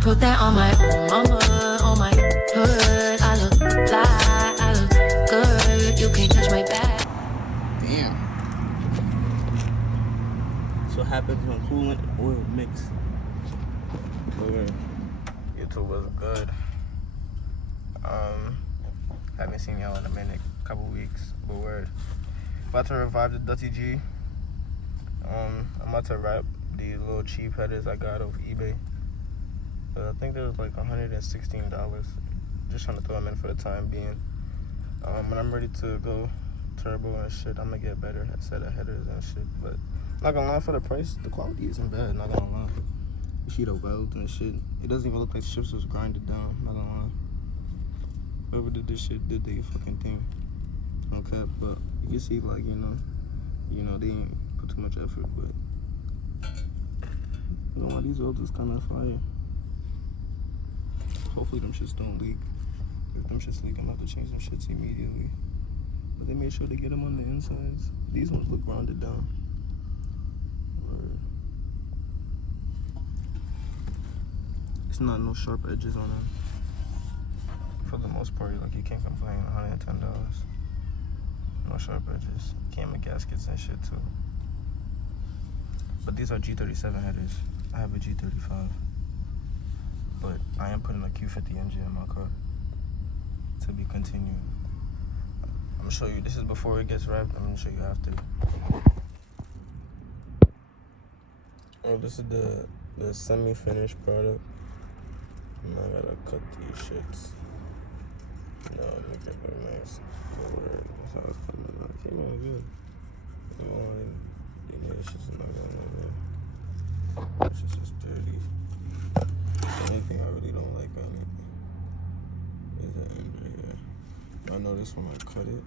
put that on my mama, on my hood. I look fly, I look good. You can't touch my back. Damn. So what happens when coolant and oil mix? YouTube was good. Haven't seen y'all in a minute, couple weeks, but we're about to revive the Dutty G. I'm about to wrap these little cheap headers I got off eBay. I think they was like $116. Just trying to throw them in for the time being. When I'm ready to go turbo and shit, I'm gonna get a better set of headers and shit. But not gonna lie, for the price, the quality isn't bad. Not gonna lie. You see the weld and shit. It doesn't even look like the chips was grinded down. Not gonna lie. Whoever did this shit did their fucking thing. Okay, but you can see, like, you know, they ain't put too much effort, but you know what, these welds is kind of fire. Hopefully them shits don't leak. If them shits leak, I'm gonna have to change them shits immediately. But they made sure to get them on the insides. These ones look rounded down. It's not no sharp edges on them. For the most part, like, you can't complain. $110. No sharp edges. Came with gaskets and shit too. But these are G37 headers. I have a G35. But I am putting a q50 engine in my car. To be continued. I'm gonna show you. This is before it gets wrapped. I'm gonna show you after. Oh, this is the semi-finished product. Now I gotta cut these shits. No, let me get that nice. That's how it's coming out. It came out good. This shit's not going on there. This is just dirty. The only thing I really don't like on it is the end right here. I noticed when I cut it,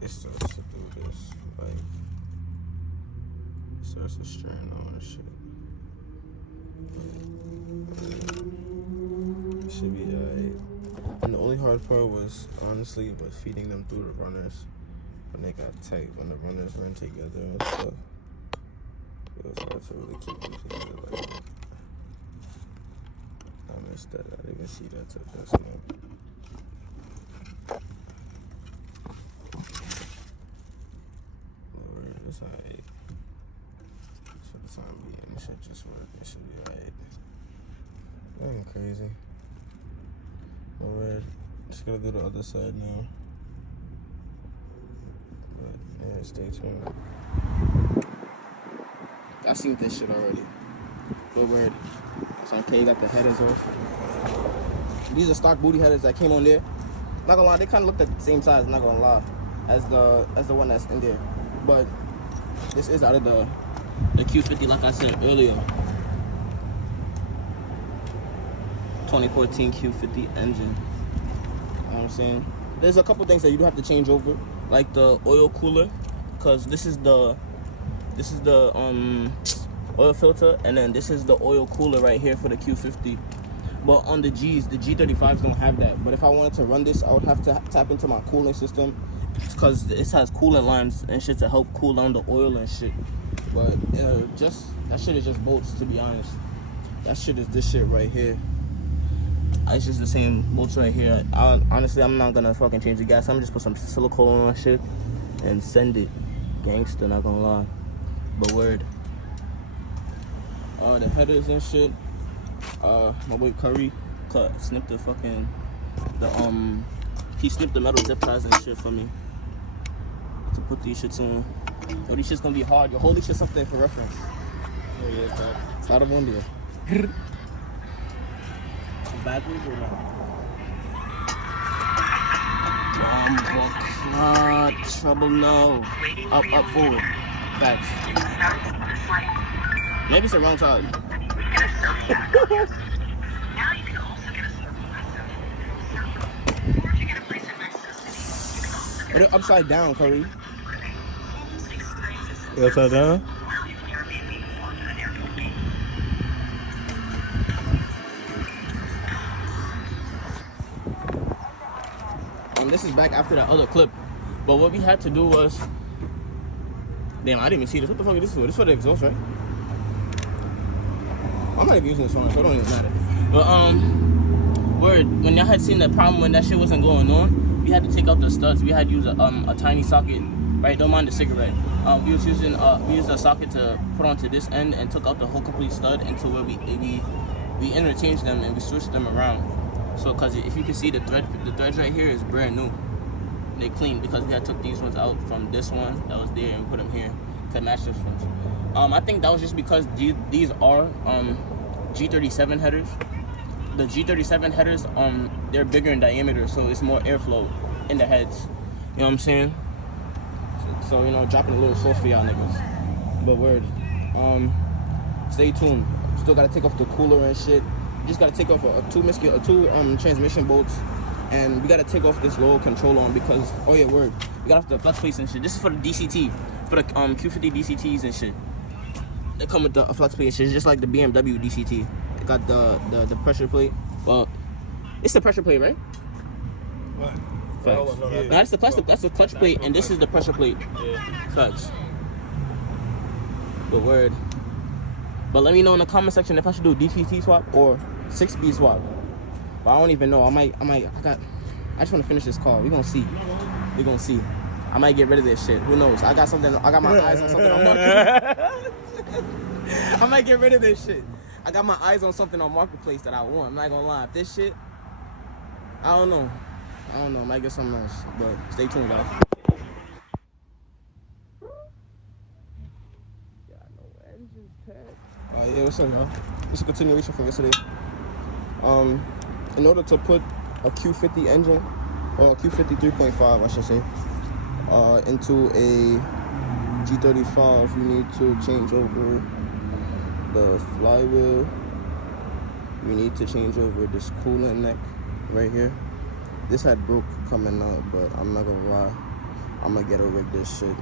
it starts to do this. Like, it starts to strain on and shit. It should be alright. And the only hard part was, honestly, was feeding them through the runners when they got tight, when the runners ran together and stuff. It was hard to really keep them together like that. I missed that. I didn't even see that till just now. Lord, it's alright. For the time being, it should just work. It should be alright. Nothing crazy. Alright, just gonna do the other side now. But yeah, stay tuned. I seen this shit already. Good word. So okay, you got the headers off. These are stock booty headers that came on there. Not gonna lie, they kind of looked at the same size. Not gonna lie, as the one that's in there. But this is out of the Q50, like I said earlier. 2014 Q50 engine. You know what I'm saying? There's a couple things that you do have to change over, like the oil cooler, cause this is the oil filter, and then this is the oil cooler right here for the Q50. But on the G's, the G35s don't have that. But if I wanted to run this, I would have to tap into my cooling system, because it has coolant lines and shit to help cool down the oil and shit. But that shit is just bolts, to be honest. That shit is this shit right here. It's just the same bolts right here. Honestly, I'm not gonna fucking change the gas. I'm gonna just put some silicone on that shit and send it. Gangster, not gonna lie. But word. The headers and shit. My boy Curry snipped the fucking he snipped the metal zip ties and shit for me to put these shits on. Oh, these shits gonna be hard. Yo, hold these shits up there for reference. Oh yeah, bro. It's out of one there. Backwards or not? Trouble no. Up, forward. Facts. Maybe it's the wrong side. Put it upside down, Curry. Upside down? This is back after that other clip. But what we had to do was... Damn, I didn't even see this. What the fuck is this for? This is for the exhaust, right? I'm not even using this one, so it don't even matter. But when y'all had seen the problem when that shit wasn't going on, we had to take out the studs. We had to use a tiny socket. Right, don't mind the cigarette. We used a socket to put onto this end and took out the whole complete stud into where we interchanged them and we switched them around. So, cause if you can see the threads right here is brand new. They clean because we had took these ones out from this one that was there and put them here to match this ones. I think that was just because these are G37 headers. The G37 headers they're bigger in diameter, so it's more airflow in the heads. You know what I'm saying? So, you know, dropping a little sauce for y'all niggas. But word. Stay tuned. Still gotta take off the cooler and shit. Just gotta take off two transmission bolts. And we gotta take off this lower control arm because, oh yeah, word. We got off the flex plates and shit. This is for the DCT. For the q50 DCTs and shit. They come with the flex plate and shit. It's just like the BMW DCT. It got the pressure plate. Well, it's the pressure plate, right? What? Facts. Yeah. That's the clutch plate, and this is the pressure plate. Yeah. Facts. Good word. But let me know in the comment section if I should do a DCT swap or 6-speed swap. But I don't even know. I just want to finish this car. We gonna see. We gonna see. I might get rid of this shit. Who knows? I got my eyes on something on Marketplace. I might get rid of this shit. I got my eyes on something on Marketplace that I want. I'm not gonna lie. If this shit, I don't know. I might get something else. But stay tuned, guys. Yeah, what's up, y'all? It's a continuation from yesterday. In order to put a Q50 engine, or a Q50 3.5, I should say, into a G35, you need to change over the flywheel. You need to change over this coolant neck right here. This had broke coming out, but I'm not gonna lie. I'm gonna get rid of this shit.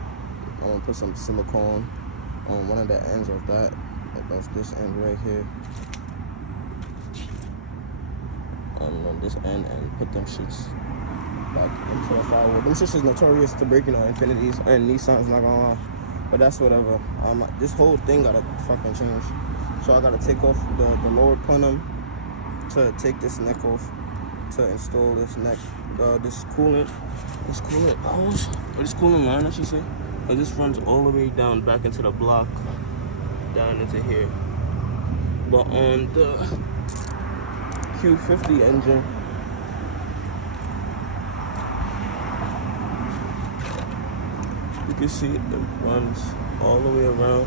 I'm gonna put some silicone on one of the ends of that. That's this end right here. On this end and put them shits back into the flywheel. Them shits is notorious to breaking on Infinities and Nissans, not gonna lie. But that's whatever. This whole thing gotta fucking change. So I gotta take off the lower plenum to take this neck off to install this neck. This coolant line, I should say. But this runs all the way down back into the block, down into here. But on the Q50 engine, you can see it runs all the way around.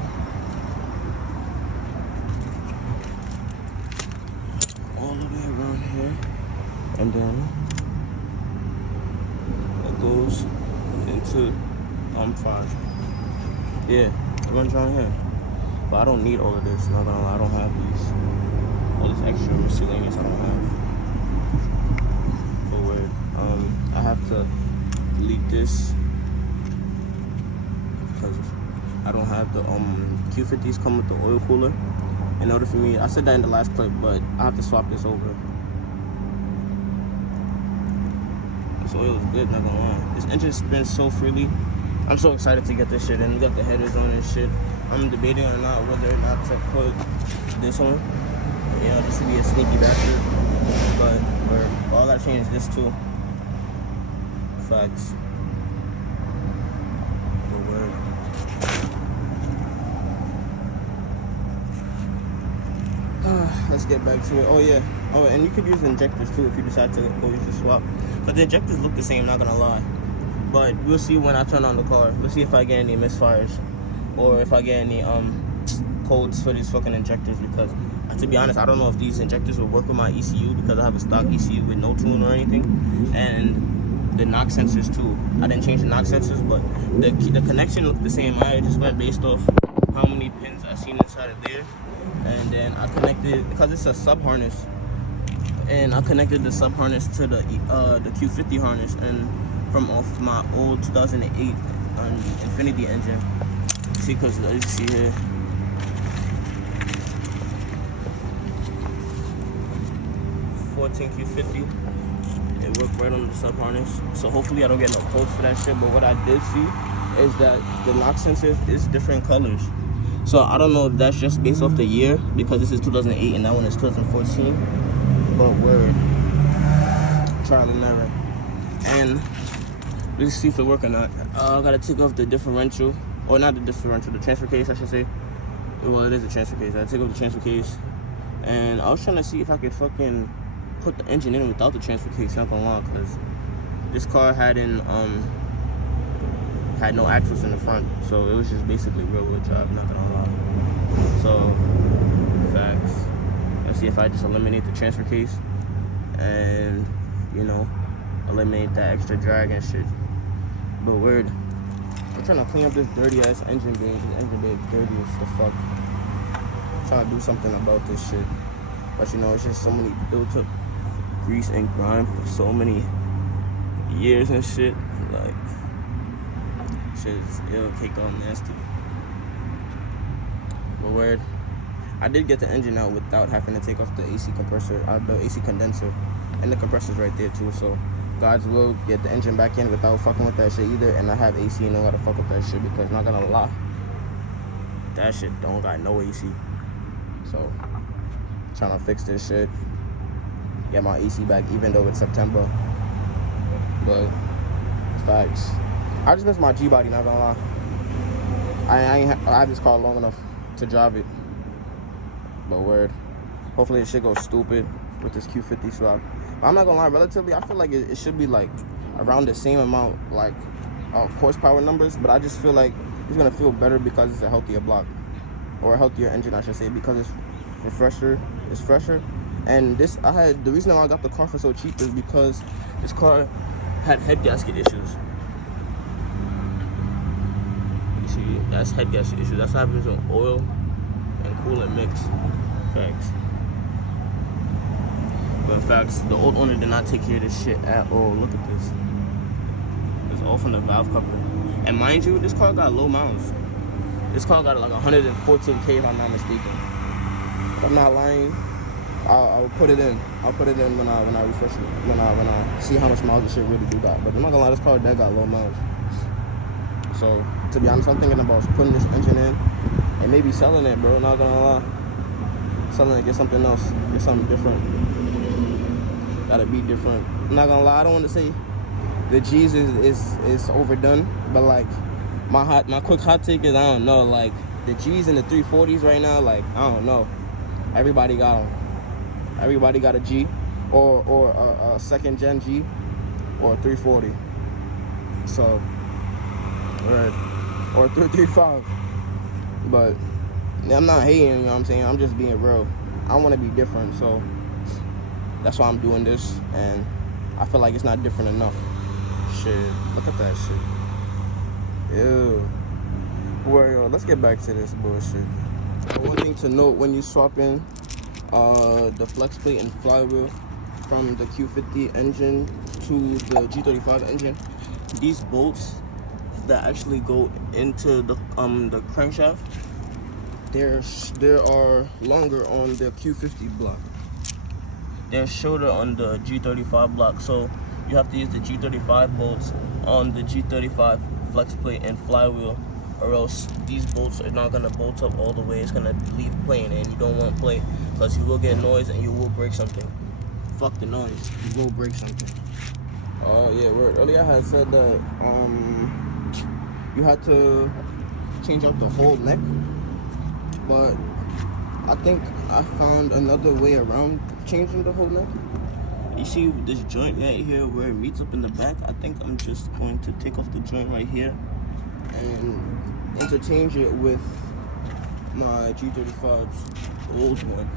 All the way around here. And then it goes into 5. Yeah, it runs around here. But I don't need all of this, not gonna lie. I don't have these. All this extra miscellaneous I don't have. But wait, I have to delete this because I don't have the Q50s come with the oil cooler. In order for me, I said that in the last clip, but I have to swap this over. This oil is good, not gonna lie. This engine spins so freely. I'm so excited to get this shit in. We got the headers on and shit. I'm debating or not whether or not to put this on. You know, just to be a sneaky bastard. But all I gotta change is this too. Facts. Good word. Let's get back to it. Oh yeah. Oh, and you could use the injectors too if you decide to go use the swap. But the injectors look the same, not gonna lie. But we'll see when I turn on the car. We'll see if I get any misfires or if I get any codes for these fucking injectors, because to be honest, I don't know if these injectors will work with my ECU because I have a stock ECU with no tune or anything. And the knock sensors too. I didn't change the knock sensors, but the connection looked the same. I just went based off how many pins I seen inside of there. And then I connected, because it's a sub harness, and I connected the sub harness to the Q50 harness, and from off my old 2008 Infinity engine. See, because as you see here, Q50, it worked right on the sub harness. So hopefully I don't get no codes for that shit. But what I did see is that the lock sensors is different colors. So I don't know if that's just based off the year, because this is 2008 and that one is 2014. But we're trial and error. And let's see if it work or not. I gotta take off the differential, or not the differential, the transfer case, I should say. Well, it is a transfer case. I take off the transfer case, and I was trying to see if I could fucking put the engine in without the transfer case. Not gonna lie, cause this car had no axles in the front, so it was just basically rear wheel drive. Not gonna lie. So facts. Let's see if I just eliminate the transfer case, and you know, eliminate that extra drag and shit. But weird. I'm trying to clean up this dirty ass engine bay. This engine bay is dirty as the fuck. I'm trying to do something about this shit. But you know, it's just so many built up grease and grime for so many years and shit. Like, shit is ill, caked on nasty. But weird. I did get the engine out without having to take off the AC compressor, the AC condenser. And the compressor's right there too, so God's will, get the engine back in without fucking with that shit either. And I have AC and know how to fuck with that shit, because not gonna lie, that shit don't got no AC. So trying to fix this shit, get my AC back, even though it's September. But facts, I just miss my G body, not gonna lie. I had this car long enough to drive it. But word, hopefully this shit goes stupid with this Q50 swap. I'm not gonna lie, relatively, I feel like it should be like around the same amount, like horsepower numbers, but I just feel like it's gonna feel better because it's a healthier block, or a healthier engine, I should say, because it's fresher. And this, the reason why I got the car for so cheap is because this car had head gasket issues. You see, that's head gasket issues. That's what happens when oil and coolant mix. Facts. But in fact, the old owner did not take care of this shit at all. Look at this. It's all from the valve cover. And mind you, this car got low miles. This car got like 114K if I'm not mistaken. If I'm not lying, I'll put it in. I'll put it in when I refresh it. When I see how much miles this shit really do got. But I'm not gonna lie, this car dead got low miles. So to be honest, I'm thinking about putting this engine in and maybe selling it, bro. Not gonna lie. Selling it, get something else, get something different. Gotta be different. I'm not gonna lie, I don't want to say the G's is overdone, but like my quick hot take is, I don't know, like the G's and the 340s right now, like I don't know, everybody got them. Everybody got a G, or a second gen G, or a 340. So, right, or a 335. But I'm not hating, you know what I'm saying? I'm just being real. I want to be different, so that's why I'm doing this, and I feel like it's not different enough. Shit, look at that shit. Ew. Well, yo, let's get back to this bullshit. One thing to note when you swapping the flex plate and flywheel from the Q50 engine to the G35 engine, these bolts that actually go into the crankshaft, there are longer on the Q50 block. They're shorter on the G35 block, so you have to use the G35 bolts on the G35 flex plate and flywheel, or else these bolts are not gonna bolt up all the way. It's gonna leave plain, and you don't want play, because you will get noise and you will break something. Fuck the noise, you will break something. Oh yeah, earlier I had said that you had to change out the whole neck, but I think I found another way around changing the whole neck. You see this joint right here where it meets up in the back? I think I'm just going to take off the joint right here and interchange it with my G35's old one,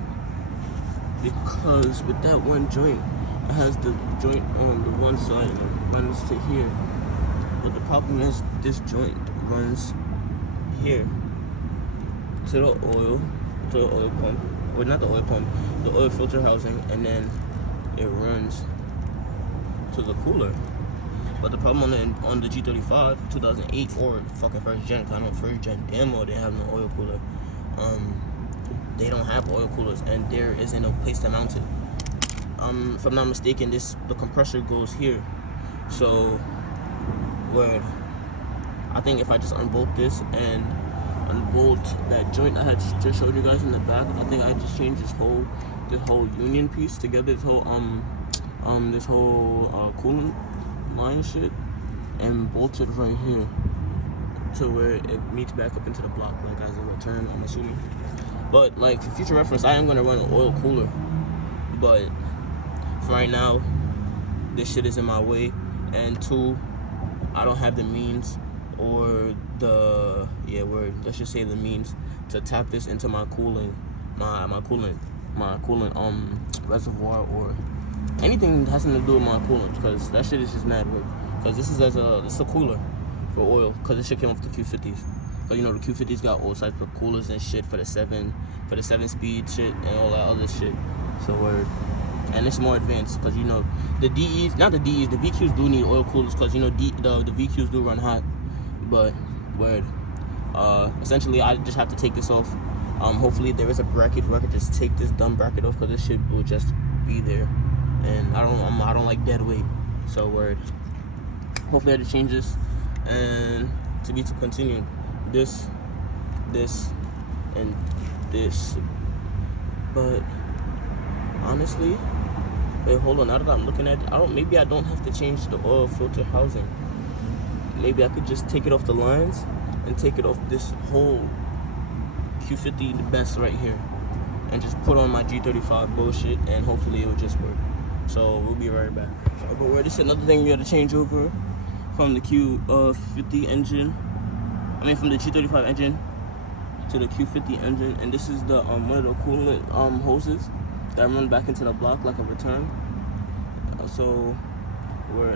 because with that one joint, it has the joint on the one side and it runs to here, but the problem is this joint runs here to the oil pump, or not the oil pump, the oil filter housing, and then it runs to the cooler. But the problem on the G35 2008 or fucking first gen, because I know first gen damn well they have no oil cooler. They don't have oil coolers, and there isn't no place to mount it. If I'm not mistaken, the compressor goes here. So, I think if I just unbolt this and unbolt that joint I had just showed you guys in the back. I think I just changed this whole union piece together, this whole coolant line shit, and bolted right here to where it meets back up into the block, like as a return, I'm assuming. But like for future reference, I am gonna run an oil cooler, but for right now, this shit is in my way, and 2, I don't have the means or the let's just say the means to tap this into my coolant reservoir or anything that has something to do with my coolant, because that shit is just mad work. Because this is a cooler for oil, because this shit came off the Q50s. But you know the Q50s got all types of coolers and shit for the 7-speed shit and all that other shit. So and it's more advanced because you know the VQs do need oil coolers, because you know the VQs do run hot. But essentially I just have to take this off. Hopefully there is a bracket where I can just take this dumb bracket off, because this shit will just be there, and I don't like dead weight. So hopefully I just change this, and to continue this and this. But honestly, wait, hold on, now that I'm looking at it, maybe I don't have to change the oil filter housing. Maybe I could just take it off the lines and take it off this whole Q50 the best right here, and just put on my G35 bullshit, and hopefully it will just work. So we'll be right back. But this is another thing we got to change over from the Q50 engine. From the G35 engine to the Q50 engine, and this is the one of the coolant hoses that run back into the block like a return. So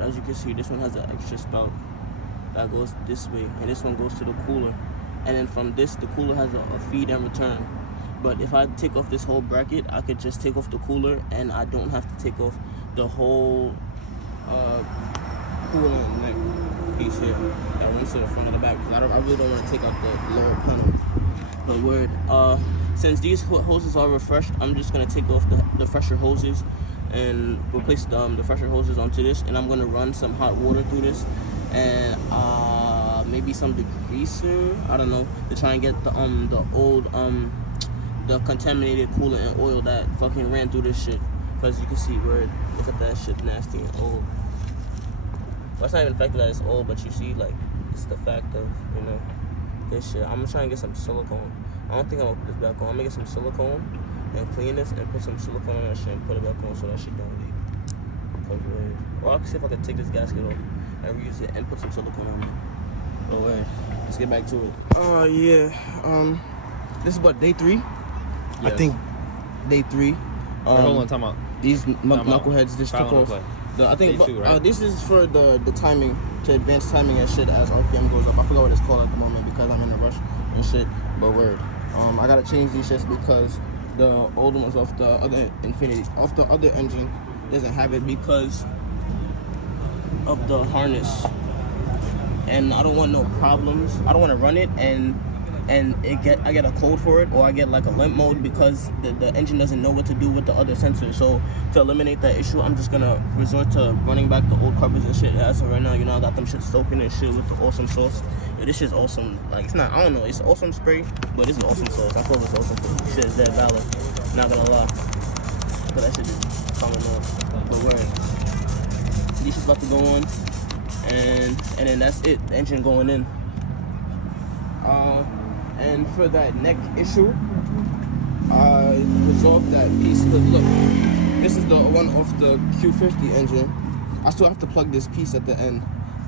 as you can see, this one has an extra spout that goes this way, and this one goes to the cooler, and then from this the cooler has a feed and return. But if I take off this whole bracket, I could just take off the cooler, and I don't have to take off the whole coolant neck piece here that runs to the front of the back, because I really don't want to take out the lower panel. But since these hoses are refreshed, I'm just gonna take off the fresher hoses and replace the fresher hoses onto this, and I'm gonna run some hot water through this, and maybe some degreaser, I don't know, to try and get the contaminated coolant and oil that fucking ran through this shit. Because you can see look at that shit, nasty and old. Well, it's not even the fact that it's old, but you see, like, it's the fact of, you know, this shit. I'm gonna try and get some silicone. I don't think I'm gonna put this back on. I'm gonna get some silicone and clean this and put some silicone on that shit and put it back on so that shit don't leak. Well, I can see if I can take this gasket off and reuse it and put some silicone on it. But let's get back to it. This is what, day 3? Yes. I think day 3. Hold on, time out. These knuckleheads just took off. This is for the timing, to advance timing and shit as RPM goes up. I forgot what it's called at the moment because I'm in a rush and shit. But I gotta change these shits because the older ones off the other engine doesn't have it because of the harness. And I don't want no problems. I don't want to run it and I get a code for it, or I get like a limp mode because the engine doesn't know what to do with the other sensors. So to eliminate that issue, I'm just gonna resort to running back the old covers and shit. As of right now, you know, I got them shit soaking and shit with the awesome sauce. Yeah, this shit's awesome. Like, it's not, I don't know, it's awesome spray, but it's awesome sauce. I feel it's awesome food. Shit is dead valid. Not gonna lie. But that shit is coming on. But these shit's about to go on, and then that's it. The engine going in. And for that neck issue, I resolved that piece. But look, this is the one off the Q50 engine. I still have to plug this piece at the end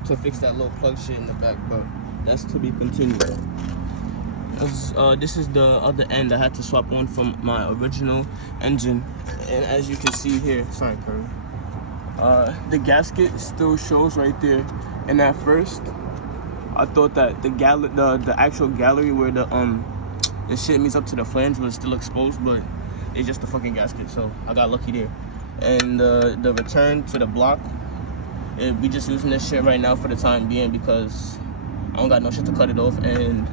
to fix that little plug shit in the back, but that's to be continued. This is the other end I had to swap on from my original engine, and as you can see here, sorry, Curry, the gasket still shows right there. And at first, I thought that the actual gallery where the shit meets up to the flange was still exposed, but it's just the fucking gasket, so I got lucky there. And the return to the block, we just using this shit right now for the time being because I don't got no shit to cut it off. And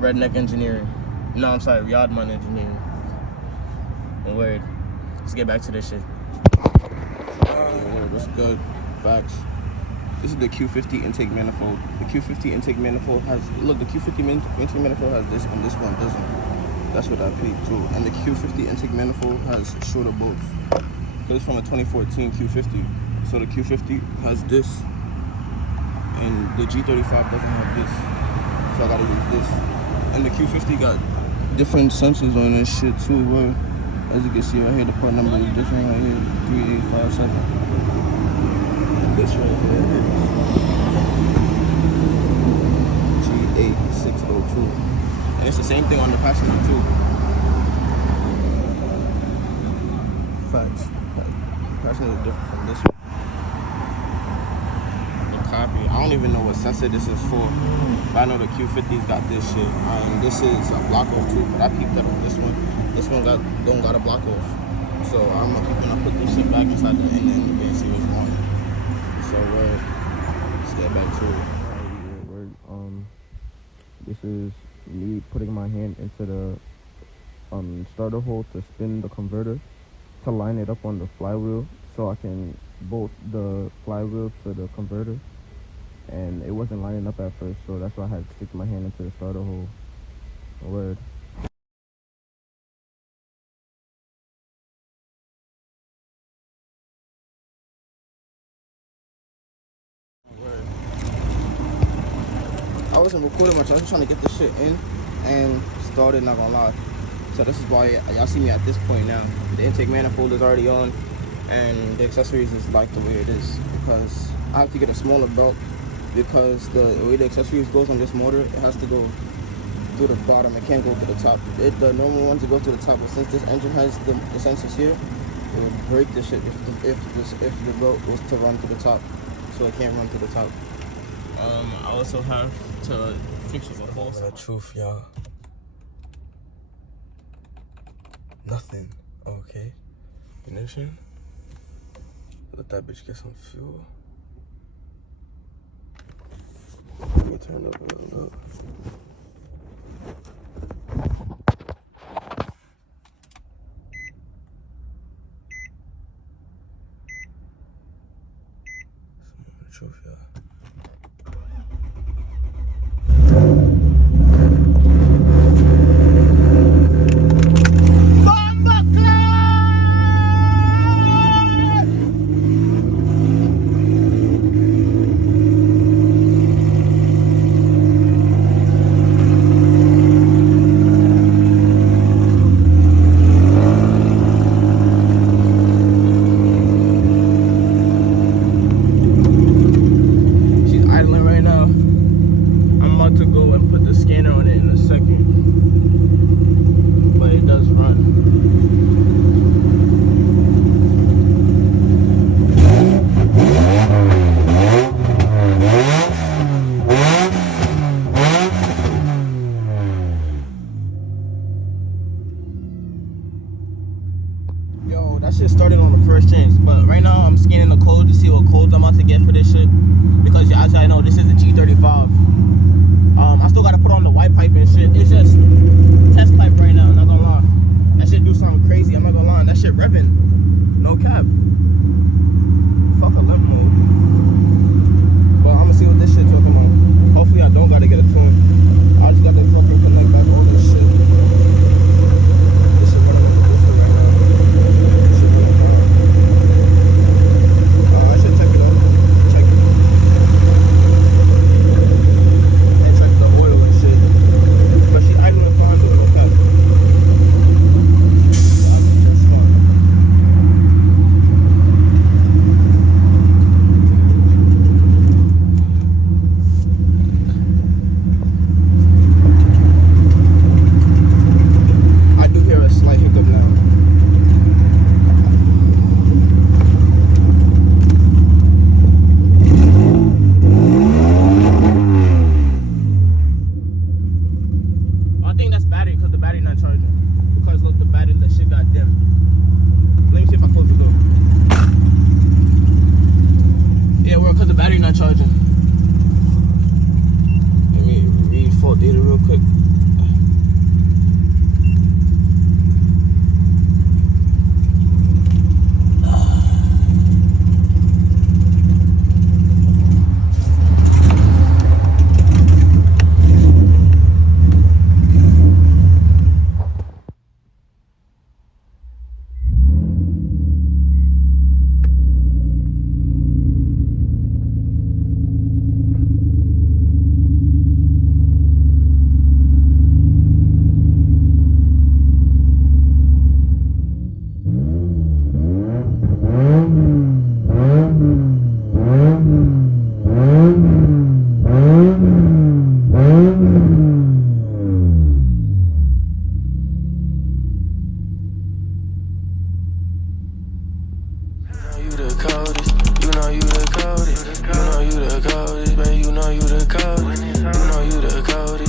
Redneck Engineering, no, I'm sorry, Yardman Engineering. And word, let's get back to this shit. What's good? Facts. This is the Q50 intake manifold. The Q50 intake manifold has, look, the Q50 intake manifold has this one. This one doesn't. That's what I peeped too. And the Q50 intake manifold has shorter bolts. So it's from a 2014 Q50. So the Q50 has this, and the G35 doesn't have this. So I gotta use this. And the Q50 got different sensors on this shit too. Where, as you can see right here, the part number is different right here, 3857. This right here is G8602. And it's the same thing on the passenger too. Facts. Passenger is different from this one. The copy. I don't even know what sensor this is for. But I know the Q50's got this shit. And this is a block off too, but I peeped that on this one. This one don't got a block off. So I'm gonna put this shit back inside the engine and see what's going on. So let's get back to it. This is me putting my hand into the starter hole to spin the converter to line it up on the flywheel so I can bolt the flywheel to the converter. And it wasn't lining up at first, so that's why I had to stick my hand into the starter hole. Word. I wasn't recording much. I was just trying to get this shit in and started, not gonna lie. So this is why y'all see me at this point now. The intake manifold is already on, and the accessories is like the way it is, because I have to get a smaller belt, because the way the accessories goes on this motor, it has to go through the bottom. It can't go to the top. The normal ones to go to the top, but since this engine has the sensors here, it would break the shit if the belt was to run to the top. So it can't run to the top. I also have to fix it with a whole side. Truth, y'all. Nothing. Okay. Ignition. Let that bitch get some fuel. Let me turn up a little bit. Truth, y'all. That shit started on the first chance, but right now I'm scanning the code to see what codes I'm about to get for this shit, because as I know, this is the G35. I still gotta put on the white pipe and shit. It's just test pipe right now, not gonna lie. That shit do something crazy, I'm not gonna lie. That shit revving, no cap. Fuck a limp mode. But I'm gonna see what this shit talking about. Hopefully I don't gotta get a tune. I just got to fucking connect back all this shit. This shit running on the booster right now. Idling upon know you the coldest. You know you the coldest, babe. You know you the coldest. You know you the coldest.